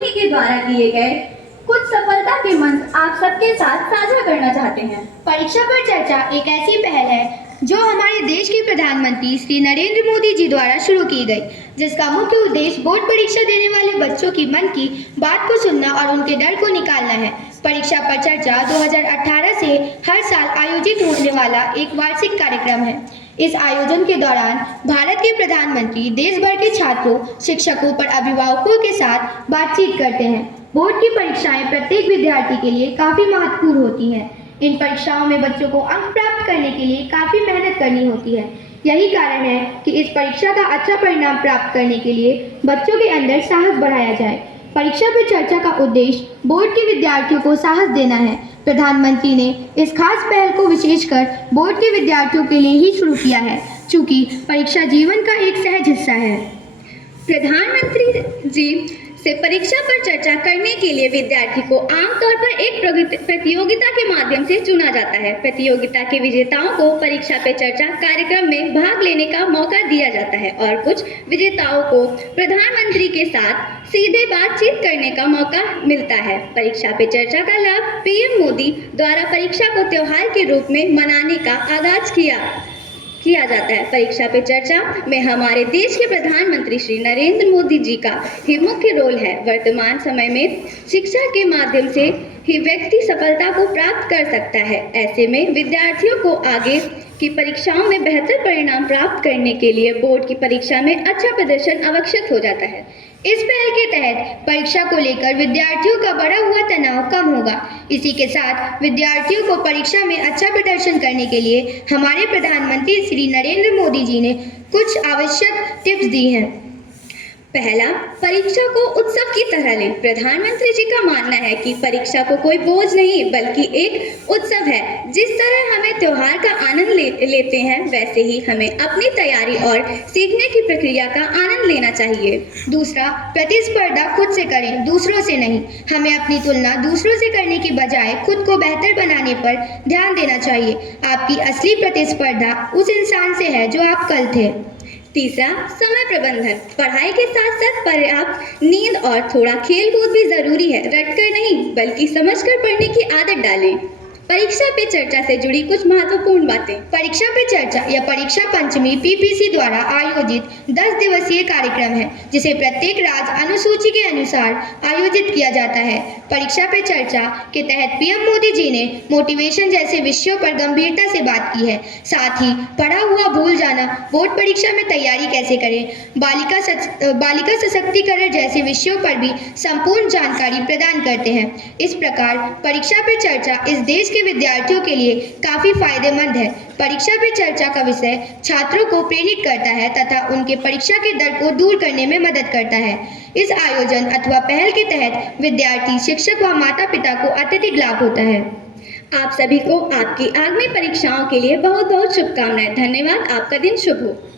के द्वारा किए गए कुछ सफलता के मंत्र आप सबके साथ साझा करना चाहते हैं। परीक्षा पर चर्चा एक ऐसी पहल है जो हमारे देश के प्रधानमंत्री श्री नरेंद्र मोदी जी द्वारा शुरू की गई, जिसका मुख्य उद्देश्य बोर्ड परीक्षा देने वाले बच्चों की मन की बात को सुनना और उनके डर को निकालना है। परीक्षा पर चर्चा 2018 से हर साल आयोजित होने वाला एक वार्षिक कार्यक्रम है। इस आयोजन के दौरान भारत के प्रधानमंत्री देश भर के छात्रों, शिक्षकों पर अभिभावकों के साथ बातचीत करते हैं। बोर्ड की परीक्षाएं प्रत्येक विद्यार्थी के लिए काफी महत्वपूर्ण होती हैं। इन परीक्षाओं में बच्चों को अंक प्राप्त करने के लिए काफी मेहनत करनी होती है। यही कारण है कि इस परीक्षा का अच्छा परिणाम प्राप्त करने के लिए बच्चों के अंदर साहस बढ़ाया जाए। परीक्षा पर चर्चा का उद्देश्य बोर्ड के विद्यार्थियों को साहस देना है। प्रधानमंत्री ने इस खास पहल को विशेषकर बोर्ड के विद्यार्थियों के लिए ही शुरू किया है, चूंकि परीक्षा जीवन का एक सहज हिस्सा है। प्रधानमंत्री जी से परीक्षा पर चर्चा करने के लिए विद्यार्थी को आमतौर पर एक प्रतियोगिता के माध्यम से चुना जाता है। प्रतियोगिता के विजेताओं को परीक्षा पे चर्चा कार्यक्रम में भाग लेने का मौका दिया जाता है और कुछ विजेताओं को प्रधानमंत्री के साथ सीधे बातचीत करने का मौका मिलता है। परीक्षा पे चर्चा का लाभ पीएम मोदी द्वारा परीक्षा को त्योहार के रूप में मनाने का आगाज किया जाता है। परीक्षा पे चर्चा में हमारे देश के प्रधानमंत्री श्री नरेंद्र मोदी जी का ही मुख्य रोल है। वर्तमान समय में शिक्षा के माध्यम से ही व्यक्ति सफलता को प्राप्त कर सकता है। ऐसे में विद्यार्थियों को आगे की परीक्षाओं में बेहतर परिणाम प्राप्त करने के लिए बोर्ड की परीक्षा में अच्छा प्रदर्शन आवश्यक हो जाता है। इस पहल के तहत परीक्षा को लेकर विद्यार्थियों का बढ़ा हुआ तनाव कम होगा। इसी के साथ विद्यार्थियों को परीक्षा में अच्छा प्रदर्शन करने के लिए हमारे प्रधानमंत्री श्री नरेंद्र मोदी जी ने कुछ आवश्यक टिप्स दी हैं। पहला, परीक्षा को उत्सव की तरह लें। प्रधानमंत्री जी का मानना है कि परीक्षा को कोई बोझ नहीं बल्कि एक उत्सव है। जिस तरह हमें त्योहार का आनंद लेते हैं, वैसे ही हमें अपनी तैयारी और सीखने की प्रक्रिया का आनंद लेना चाहिए। दूसरा, प्रतिस्पर्धा खुद से करें, दूसरों से नहीं। हमें अपनी तुलना दूसरों से करने की बजाय खुद को बेहतर बनाने पर ध्यान देना चाहिए। आपकी असली प्रतिस्पर्धा उस इंसान से है जो आप कल थे। तीसरा, समय प्रबंधन। पढ़ाई के साथ साथ पर्याप्त नींद और थोड़ा खेल कूद भी जरूरी है। रटकर नहीं बल्कि समझकर पढ़ने की आदत डालें। परीक्षा पे चर्चा से जुड़ी कुछ महत्वपूर्ण बातें। परीक्षा पे चर्चा या परीक्षा पंचमी पीपीसी द्वारा आयोजित 10 दिवसीय कार्यक्रम है, जिसे प्रत्येक राज्य अनुसूची के अनुसार आयोजित किया जाता है। परीक्षा पे चर्चा के तहत पीएम मोदी जी ने मोटिवेशन जैसे विषयों पर गंभीरता से बात की है। साथ ही पढ़ा हुआ भूल जाना, बोर्ड परीक्षा में तैयारी कैसे करें, बालिका सशक्तिकरण जैसे विषयों पर भी संपूर्ण जानकारी प्रदान करते हैं। इस प्रकार परीक्षा पे चर्चा इस देश के विद्यार्थियों के लिए काफी फायदेमंद है। परीक्षा पे चर्चा का विषय छात्रों को प्रेरित करता है तथा उनके परीक्षा के डर को दूर करने में मदद करता है। इस आयोजन अथवा पहल के तहत विद्यार्थी, शिक्षक व माता पिता को अत्यधिक लाभ होता है। आप सभी को आपकी आगामी परीक्षाओं के लिए बहुत बहुत शुभकामनाएं। धन्यवाद। आपका दिन शुभ हो।